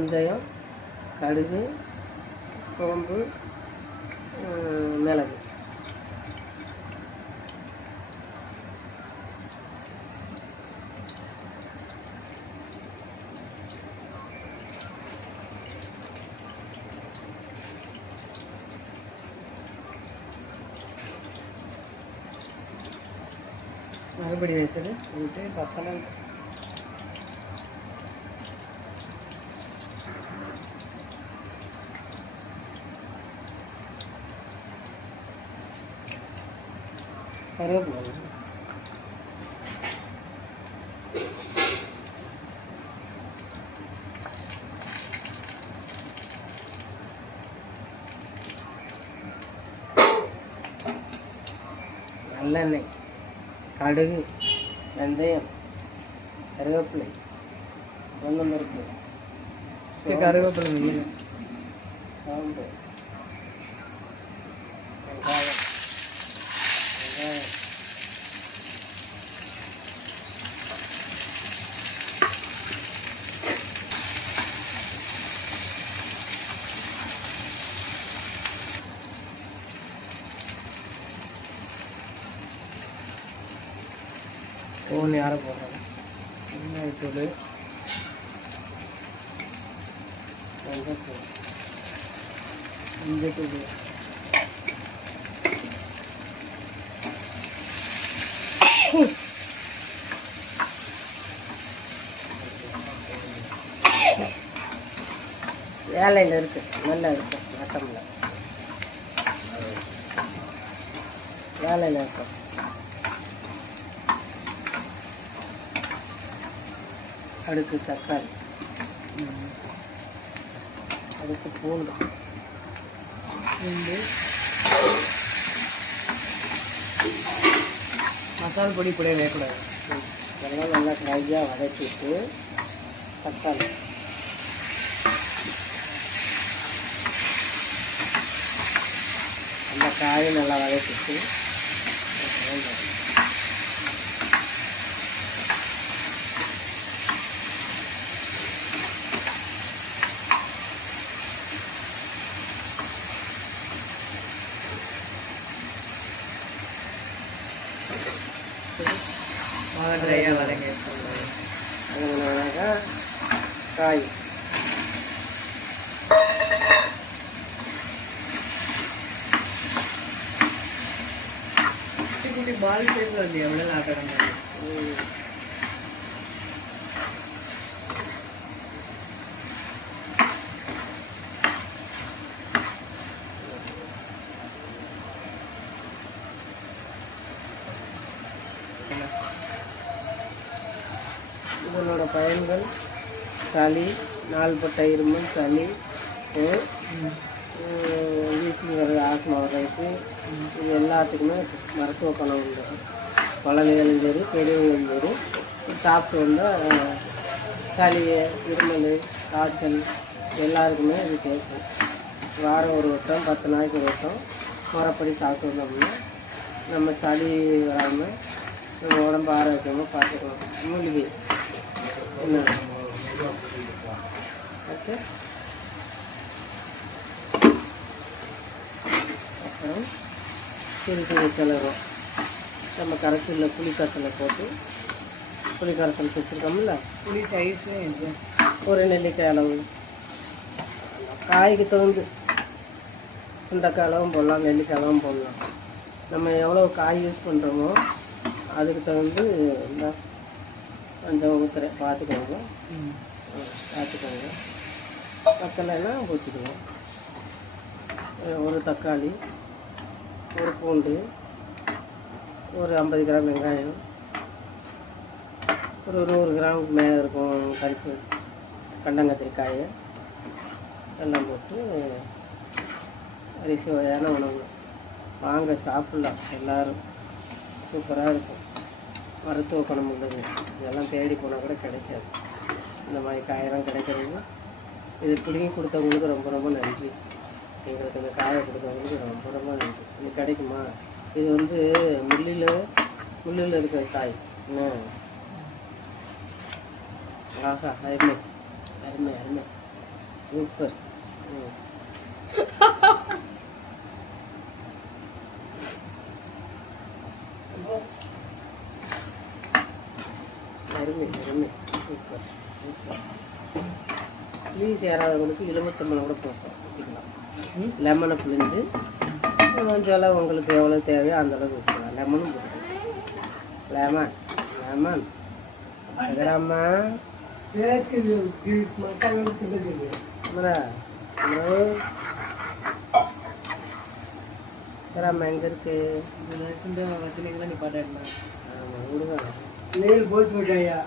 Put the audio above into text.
வெந்தயம், கடுகு, சோம்பு, மிளகு. மறுபடி வச்சுட்டு விட்டு பத்தலாம். கருவேப்பிலை நல்லெண்ணெய், கடுகு, வெந்தயம், கருவேப்பிலை, உளுந்தம்பருப்பு, கருவேப்பிலை, சோம்பு, வெங்காயம், ஒன்று யாரை போடுறாங்க, வெங்காயத்தூள், மஞ்சத்தூள், இஞ்சித்தூள், வேலையில் இருக்குது, நல்லா இருக்கும், மட்டமில் வேலையில் இருக்கும். அடுத்து தக்காளி, அடுத்து பூண்டு, மசாலா பொடி கூட வேகக்கூடாது. இதெல்லாம் நல்லா ட்ரையாக வதக்கிட்டு தக்காளி, அந்த காயை நல்லா வதக்கிட்டு அதனால காய் பால் சேர்ந்து வந்து எவ்வளோ ஆட்டணும். இதனோட பயன்கள் சளி, நாள்பட்ட இருமல், சளி, வீசிங் வர்றது, ஆஸ்மா வர்றதுக்கு, இது எல்லாத்துக்குமே மருத்துவ குணம் உண்டு. குழந்தைகளும் சரி, பெரியவங்களும் சரி சாப்பிட்டு வந்தால் சளி, இருமல், காய்ச்சல் எல்லாருக்குமே இது கேட்கும். வாரம் ஒரு வட்டம், 10 நாளைக்கு ஒரு வட்டம் முறைப்படி சாப்பிட்டு வந்தோம்னா நம்ம சளி வராமல் நம்ம உடம்பு ஆரோக்கியமாக பார்த்துக்கலாம். மூலிகை என்ன ஓகே. அப்புறம் சிறு கிளறும். நம்ம கரைச்சலில் புளி கரைசலை போட்டு, புளி கரைசல் வச்சுருக்கோம்ல, புளி சைஸு ஒரு நெல்லிக்காய் அளவு, காய்க்கு தகுந்து சுண்டைக்காய் அளவும் போடலாம், நெல்லிக்காய் அளவும் போடலாம். நம்ம எவ்வளோ காய் யூஸ் பண்ணுறோமோ அதுக்கு தகுந்து இந்த கொஞ்சம் ஊற்றுறேன், பார்த்துக்கோங்க. பத்தலைன்னா ஊற்றிக்குவோம். ஒரு தக்காளி, ஒரு பூண்டு, ஒரு 50 கிராம் வெங்காயம், ஒரு 100 கிராமுக்கு மேலே இருக்கும் கருப்பு கண்டங்கத்திரிக்காயை எல்லாம் போட்டு அரிசி வகையான உணவு வாங்க சாப்பிட்லாம். எல்லோரும் சூப்பராக இருக்கும், மருத்துவ குணம் உள்ளது. இதெல்லாம் தேடி போனால் கூட கிடைக்காது. இந்த மாதிரி காயெல்லாம் கிடைக்கிறது. இது பிடிங்கி கொடுத்தவங்களுக்கு ரொம்ப ரொம்ப நன்றி. எங்களுக்கு இந்த காயை கொடுத்தவங்களுக்கு ரொம்ப ரொம்ப நன்றி. இது கிடைக்குமா? இது வந்து முள்ளில் இருக்கிற காய். ஆஹா, அருமை அருமை அருமை. சூப்பர். அருமை அருமை. Super super. ப்ளீஸ் யாராவதுங்களுக்கு எலுமிச்சம்பழம் கூட போட்டோம் ஊற்றிக்கலாம். லெமனை புழிஞ்சு கொஞ்சம் உங்களுக்கு எவ்வளோ தேவையோ அந்தளவுக்கு ஊற்றிக்கலாம். லெமனும் போட்டுக்கலாம். லெமன் லெமன் எங்கடாம்மா எங்கடாம்மா எங்கே இருக்கு? வச்சுனீங்களா நீ பாட்டா? ஆமாம் விடுங்க. போட்டு விட்டாயா?